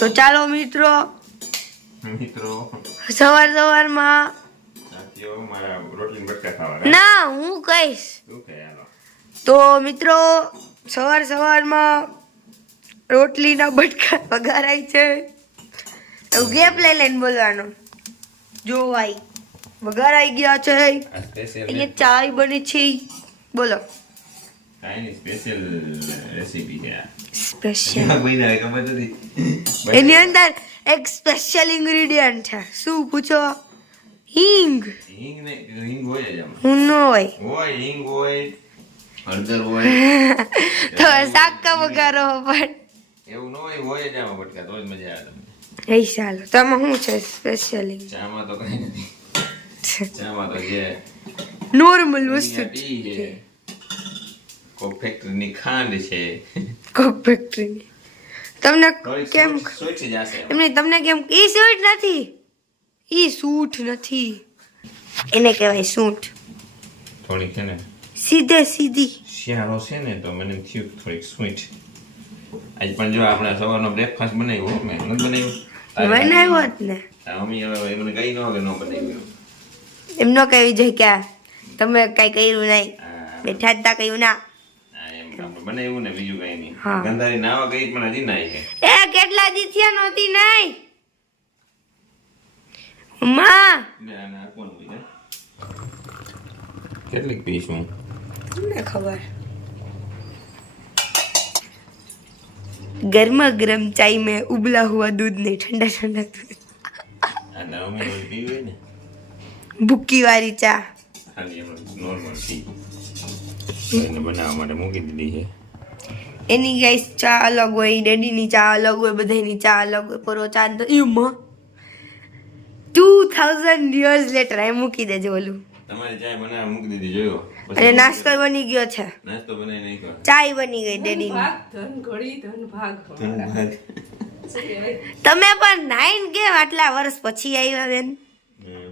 તો ચાલો મિત્રો સવારમાં ના હું કહીશ તો મિત્રો સવારમાં રોટલીના બટકા વઘારાય છે એવું ગેપ લઈને બોલવાનો જો ભાઈ વઘારાઈ ગયા છે એને ચાય બની છે બોલો સ્પેશિયલ રેસીપી છે સ્પેશિયલ એની અંદર એક સ્પેશિયલ ઇન્ગ્રેડિયન્ટ છે શું પૂછો હિંગ હોય જ હું ન હોય હિંગ હોય હળદર હોય તો શાક કા વઘારો પણ એવું ન હોય જ આમાં બટકા તો જ મજા આવે તમને એ ચાલો તમે શું છે સ્પેશિયલ ચામાં તો કઈ નથી ચામાં તો જે નોર્મલ વસ્તુ છે કોક ફેક્ટરીની ખાંડ છે કોક ફેક્ટરીની તમને કેમ સ્વીટ જશે એમને તમને કેમ ઈ સ્વીટ નથી ઈ સૂઠ નથી એને કહેવાય સૂઠ થોડી છે ને સીધી શિયાળો છે ને તો મને થયું થોડીક સ્વીટ આજ પણ જો આપણે સવારનો બ્રેકફાસ્ટ બનાવ્યો મેં નથી બનાવ્યો જ ને મમ્મી હવે મને કઈ ન કે ન બનાવ્યું એમનો કહેવી જોઈએ કે તમે કઈ કર્યું નહીં બેઠા જ તા કહ્યું ના બનાવ્યું ને બીજું કઈ નહીં હા. ગંધારી નાવા ગઈ પણ હજી નાઈ છે એ કેટલા દી થયા નહોતી નહીં માં ના કોણ હોય કેટલીક પીશું તમને ખબર ગરમા ગરમ ચાय में उबला हुआ दूध नहीं ठंडा दूध અને અમે પીવી હોય ને ભૂકી વાળી ચા ખાલી નોર્મલ ટી એને બનાવવા માટે મૂકી દીધી છે એની ગાઈસ ચા અલગ હોય ડેડીની ચા અલગ હોય બધાની ચા અલગ હોય પરો ચા તો એમાં 2000 years later આ મૂકી દેજો ઓલું તમારી ચાય બનાવવા મૂકી દીધી જોયો અને નાસ્તો બની ગયો છે નાસ્તો બનાવી નાખ્યો ચાય બની ગઈ ડેડીની ધન ઘડી ધન ભાગ તમે પણ નાઈન કેમ આટલા વર્ષ પછી આવ્યા બેન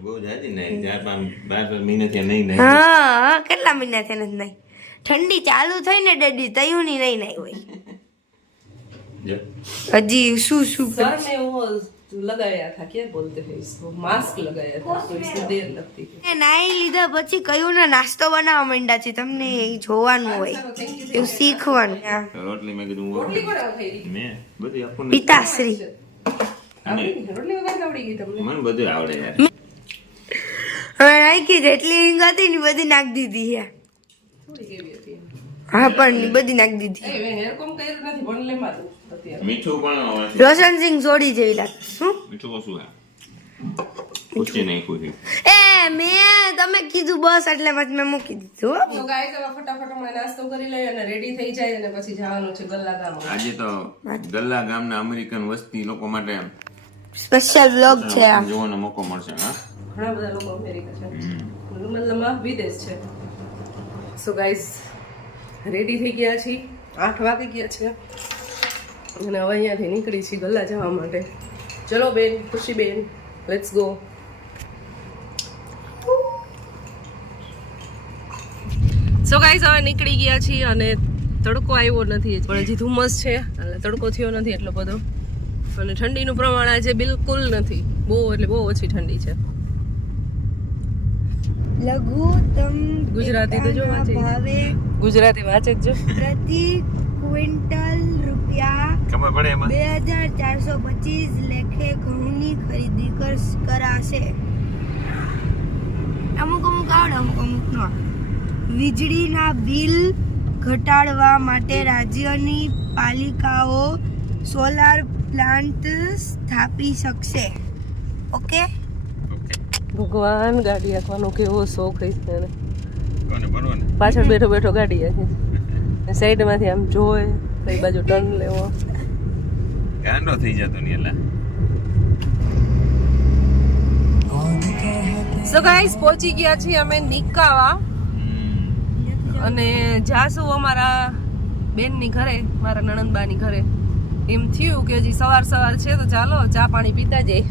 બહુ જાતી નહીં 4-5 મહિના થયા નહીં નહીં હા કેટલા મહિના થયા નથી નહીં ઠંડી ચાલુ થઈ ને ડેડી તયું ની નહીં નહીં હોય જો હજી શું सर ने वो लगाया था क्या बोलते हैं इसको मास्क लगाया था तो इससे देर लगती है નાઈ લીધા પછી કયું ને નાસ્તો બનાવવા માંડ્યા છે તમને એ જોવાનું હોય એવું શીખવાનું રોટલી મેં કીધું रोटली बनाव થઈ ગઈ મેં બધું આપણને પિતાશ્રી રોટલી વગાડ આવડી ગઈ તમને મને બધું આવડે યાર હવે નાખી જેટલી હિંગ હતી ને બધી નાખી દીધી છે થોડી કેવી હતી હા પણ બધી નાખી દીધી એ હેર કોમ કર્યું નથી ભણલે માં અત્યારે મીઠું પણ રોશન સિંહ જોડી જેવી લાગે શું મીઠું ઓછું છે ઓછી નહીં કોઈ એ મેં તમે કીધું બસ એટલે પછી મેં મૂકી દીધું હો. તો ગાઈસ હવે ફટાફટ હમણાં નાસ્તો કરી લઈએ અને રેડી થઈ જાય અને પછી જવાનું છે ગલ્લા ગામ આજે તો ગલ્લા ગામના અમેરિકન વસ્તી લોકો માટે સ્પેશિયલ વ્લોગ છે આ જોવાનો મોકો મળશે હા ઘણા બધા લોકો અમેરિકા છે મતલબમાં વિદેશ છે સો ગાઈસ રેડી થઈ ગયા છીએ 8 વાગી ગયા છે અને હવે અહીંયાથી નીકળી છીએ ગલ્લા જવા માટે ચલો બેન ખુશી બેન લેટ્સ ગો સો ગાઈસ હવે નીકળી ગયા છીએ અને તડકો આવ્યો નથી પણ હજી ધુમ્મસ છે એટલે તડકો થયો નથી એટલો બધો અને ઠંડીનું પ્રમાણ આજે બિલકુલ નથી બહુ એટલે બહુ ઓછી ઠંડી છે લઘુત્તમ ગુજરાતી તો જો વાંચે. ભાવે ગુજરાતી વાંચે જ જો પ્રતિ ક્વિન્ટલ રૂપિયા ખબર પડે એમાં 2425 લેખે ઘઉંની ખરીદી કરાશે અમુક આવડે અમુક ન વીજળીના બિલ ઘટાડવા માટે રાજ્યની પાલિકાઓ સોલાર પ્લાન્ટ સ્થાપી શકશે ઓકે ભગવાન ગાડી હાંકવાનો કેવો શોખ હોય છે એને. કોને ભરવાને પાછળ બેઠો બેઠો ગાડી હાંકે સાઈડમાંથી આમ જોવે કઈ બાજુ ટર્ન લેવો ગાંડો થઈ જતો ને એલા સો ગાઈસ પહોંચી ગયા છીએ અમે નિકાવા અને જાસુ અમારા બેનની ઘરે મારા નણંદબાની ઘરે એમ થયું કે હજી સવાર છે તો ચાલો ચા પાણી પીતા જઈએ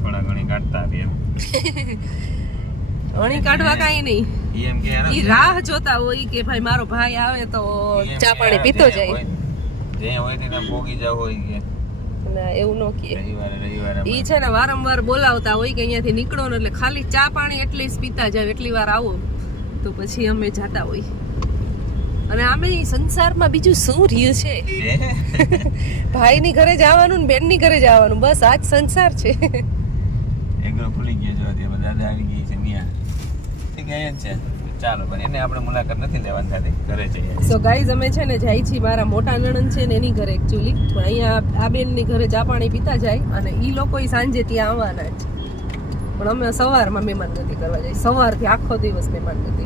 થોડા ઘણી કાઢતા આવી એમ અણી કાઢવા કાંઈ નહીં એમ કે ઈ રાહ જોતા હોય કે ભાઈ મારો ભાઈ આવે તો ચા પાણી પીતો જાય જે હોય તેને ભોગી જાવ હોય કે અને એવું ન કહે રવિવારે ઈ છે ને વારંવાર બોલાવતા હોય કે અહીંયાથી નીકળો ને એટલે ખાલી ચા પાણી એટલીસ્ટ પીતા જાવ, એટલી વાર આવો તો પછી અમે જાતા હોય. અને આમે સંસારમાં બીજું શું રહ્યું છે? ભાઈની ઘરે જવાનું ને બેનની ઘરે જવાનું, બસ આજ સંસાર છે. એકદમ ખુલી ગયો જો તે બધા આવી ગઈ છે મિયા ઠીક છે જ છે. ચાલો પણ એને આપણે મુલાકાત નથી લેવાની થતી, ઘરે જઈએ. સો ગાઈઝ અમે છે ને જાય છીએ મારા મોટા નણંદ છે ને એની ઘરે એકચ્યુઅલી, પણ અહીંયા આ બેનની ઘરે ચા પાણી પીતા જાય અને ઈ લોકો સાંજે ત્યાં આવવાના જ. પણ અમે સવારમાં મહેમાનગતિ કરવા જઈએ, સવારથી આખો દિવસ મહેમાનગતિ,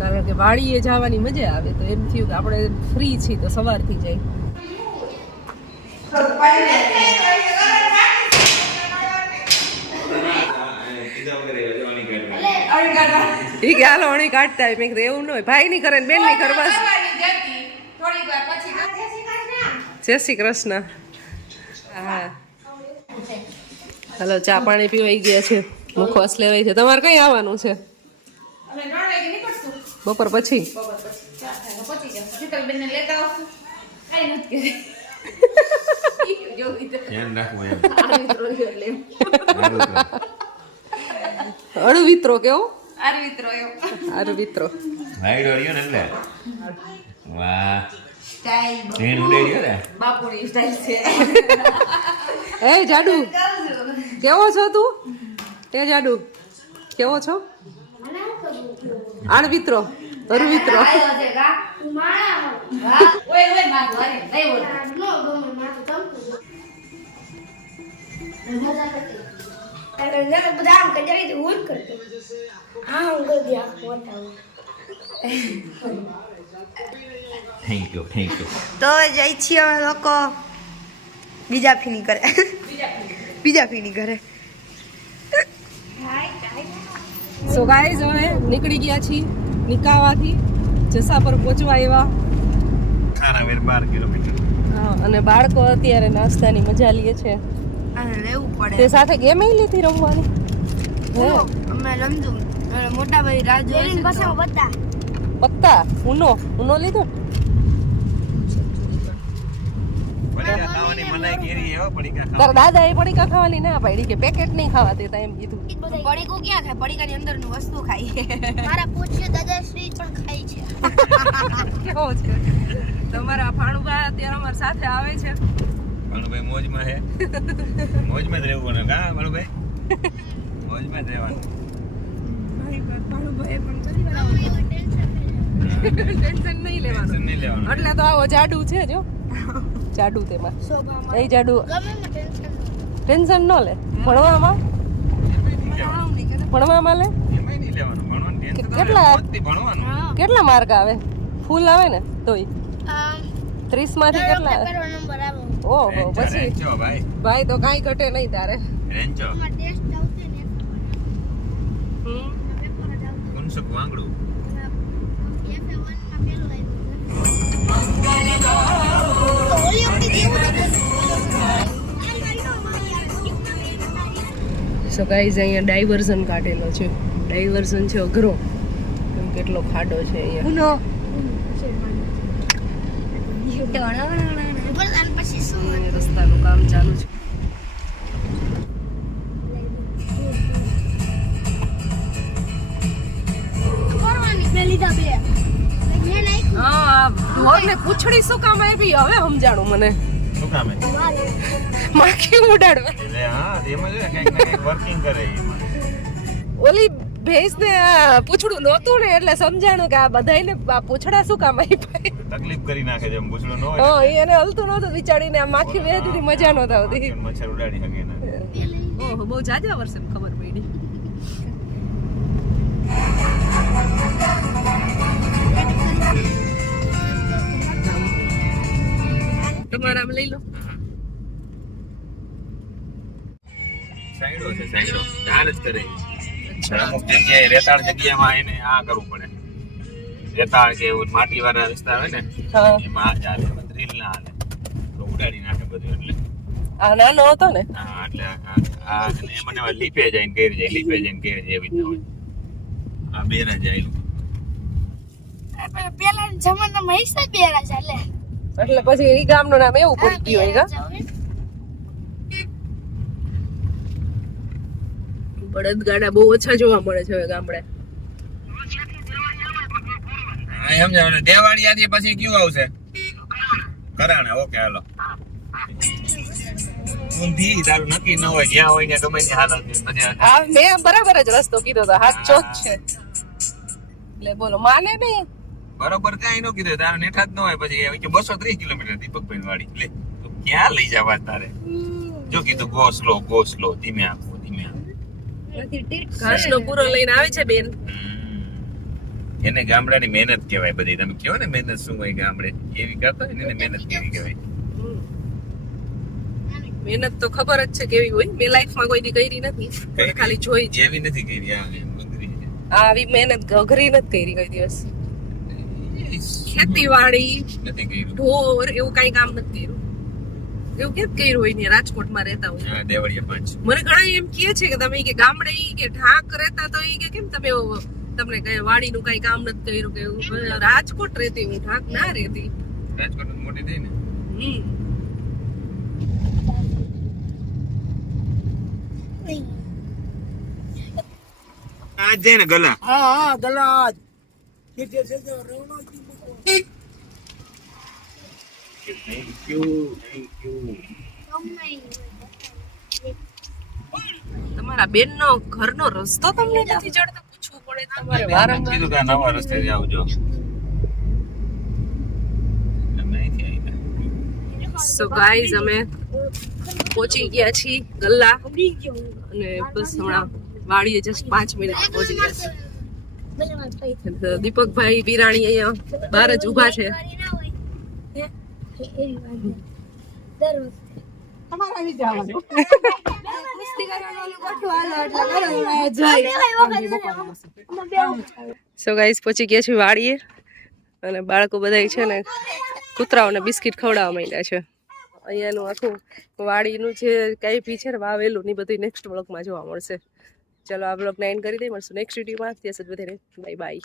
કારણ કે વાડીએ જવાની મજા આવે. તો એમ થયું કે આપણે ફ્રી છીએ તો સવારથી જઈ. ઈ કે હાલો અણી કાઢતા હોય. મેં કીધું એવું ન હોય, ભાઈ ની કરે ને બેન ની કરવા. જય શ્રી કૃષ્ણ. હા હાલો ચા પાણી પીવાઈ ગયા છે, મુખવાસ લેવાય છે. તમારે કઈ આવવાનું છે? બપોર પછી. ધ્યાન રાખવું એમ. અળવિત્રો કેવો? અરવિત્રો હાઈડ રહ્યો ને એટલે વાહ ટ્રેન ઉડે ગયો ને બાપુની સ્ટાઈલ છે. એ જાડુ કેવો છો તું? એ જાડુ કેવો છો? અળવિત્રો અરવિત્રો. થેન્ક યુ તો જઈ છીએ અમે લોકો બીજા ફીની ઘરે. બીજા ફીની ઘરે. સો ગાઈઝ હવે નીકળી ગયા છીએ નિકાવાથી, જસા પર પહોંચવા આવ્યા. ખારાવેર 12 કિલોમીટર. હા, અને બાળકો અત્યારે નાસ્તાની મજા લે છે. અને લેવું પડે. તે સાથે ગેમ લીધી રમવાની. અમે રમતું મોટા ભાઈ રાહ જોઈ છે. પત્તા ઉનો લીધો. પડીકા ખાવાની મનાઈ કરી એવો પડીકા તાર દાદા એ પડીકા ખાવાની ના પાડી કે પેકેટ નહીં ખાવા દેતા, એમ કીધું. પડીકો ક્યાં ખાય? પડીકાની અંદરનું વસ્તુ ખાય. મારા પૂછ્યો દાદાશ્રી પણ ખાય છે. કેવો છે તમારા ભાણુભા? અત્યારે અમારી સાથે આવે છે. ભાણુભાઈ મોજમાં હે. મોજમાં જ રહેવું ને કા ભાણુભાઈ? મોજમાં જ રહેવાનું. ભાણુભાઈ પણ ટેન્શન નહીં લેવાનું. નહીં લેવાનું. એટલે તો આવો જાડુ છે જો, જાડુ તેમાં. એ જાડુ ટેન્શન ન લે. ભણવામાં લે. એમાંય નહીં લેવાનું. ભણવાનું ટેન્શન કેટલા? મોજથી ભણવાનું. કેટલા માર્ક આવે? ફૂલ આવે ને તોય 30 માંથી કેટલા આવે? નંબર આવે. ઓહો, પછી રેન્ચો ભાઈ. ભાઈ તો કાંઈ ઘટે નહીં તારે. રેન્ચો. ટેસ્ટ આવશે ને હમ. પેપર જ આવશે. કુનસુક વાંગડું. FA1 માં પેલું આવ્યું. તો ઓલી વખતે જેવું સો ગાઈઝ અહીંયા ડાયવર્ઝન કાઢેલો છે. ડાયવર્ઝન છે અઘરો, એમ કેટલો ખાડો છે અહીંયા. ઉનો અને પછી શું અહીંયા રસ્તાનું કામ ચાલુ છે. કરવાની મેં લીધા બે. મેં નાખ્યું. હા, ઢોરને પૂંછડી શું કામ આપી હવે સમજાણું મને. શું કામ હે? માખી ઉડાડવા. એટલે હા એમાં જો કંઈક ને કંઈક વર્કિંગ કરે એમાં. ઓલી ભેંસને પૂંછડું નહોતું ને એટલે સમજાણું કે આ બધાયને આ પૂંછડા શું કામ આપ્યા. તકલીફ કરી નાખે જેમ પૂછડું ન હોય. હા, એને હલતું નહોતું વિચારીને આ માખી વેચતી મજા નહોતી આવતી. મચ્છર ઉડાડી શકે ને. ઓહો, બહુ જાજા વર્ષે ખબર પડી. તમારા આમ લઈ લો. સાઈડો છે સાઈડો. ચાર જ કરે. અમુક જગ્યાએ રેતાળ જગ્યામાં એને આ કરવું પડે. રેતાળ કે એવું માટીવાળા વિસ્તાર હોય ને હા, એમાં આ ચાલે. ડ્રીલ ના હાલે તો ઉડાડી નાખે બધું. એટલે આ નાનો હતો ને. હા એટલે આ મને લીપે જાય ને કેરી જાય, લીપે જાય ને કેરી જાય એવી રીતના હોય. આ બેરા જાય. પેલા જમાનામાં હિસાબ બેરા ચાલે. એટલે પછી ઈ ગામનું નામ એવું પડી ગયું હોય. બળદગાડા બહુ ઓછા જોવા મળે છે હવે ગામડે. હા એમ જ દેવાળી આથી પછી કયું આવશે કરાણા. ઓકે હાલો ઊંધી તારું નક્કી ન હોય જ્યાં હોય ત્યાં ગમે ત્યાં હાલો પછી આ મેં બરાબર જ રસ્તો કીધો તો સાચો જ છે એટલે બોલો માને નહીં. બરોબર કઈ ન કીધું તારે નેઠા જ ન હોય પછી કે 230 કિલોમીટર દીપકભાઈ વાડી લે તો ક્યાં લઈ જવા તારે જો કીધું ગો સ્લો ધીમે આપો ધીમે આપો. ઘાસનો પૂરો લઈને આવે છે બેન. એને ગામડાની મહેનત કહેવાય બધી. તમે કહો ને મહેનત શું હોય ગામડે એવી કરતા હોય ને એને મહેનત કેવી કહેવાય. મહેનત તો ખબર જ છે કેવી હોય. મેં લાઈફમાં કોઈ દી કરી નથી પણ ખાલી જોઈ છે. એવી નથી કરી આ એમ અઘરી છે. આવી મહેનત અઘરી નથી કરી કોઈ દિવસ. ખેતીવાડી નથી કર્યું. ઢોર એવું કઈ કામ નથી કર્યું. એવું કેમ કર્યું હોય ને રાજકોટમાં રહેતા હોય. હા દેવળિયા 5 મને ઘણા એમ કહે છે કે તમે કે ગામડે ઈ કે ઢાક રહેતા તો ઈ કે કેમ તમે તમને કઈ વાડીનું કઈ કામ નથી કર્યું કે એવું. રાજકોટ રહેતી હું ઢાક ના રહેતી. રાજકોટ મોટી થઈ ને આજ જાય ને ગલા. હા ગલા થેન્ક યુ તમારા બેનનો ઘરનો રસ્તો તમને નથી જડતો પૂછવું પડે તમારે વારંવાર. કીધું કે આ નવા રસ્તે જ આવજો. સો ગાઈઝ અમે પહોંચી ગયા છીએ ગલ્લા અને બસ હમણાં વાડીએ જસ્ટ 5 મિનિટ પહોંચી ગયા છે. દીપકભાઈ વિરાણી અહીંયા બહાર જ ઊભા છે. સો ગાઈઝ પહોંચી ગયા છીએ વાડીએ અને બાળકો બધા છે ને કૂતરાઓને બિસ્કિટ ખવડાવવા માંડ્યા છે. અહીંયાનું આખું વાડીનું જે કઈ બી છે ને વાવેલું ને બધું નેક્સ્ટ બ્લોગમાં જોવા મળશે. ચલો આ બ્લોગને એન્ડ કરી દઈએ. મળશું નેક્સ્ટ વિડીયોમાં. ત્યાં સુધી બધાને બાય બાય.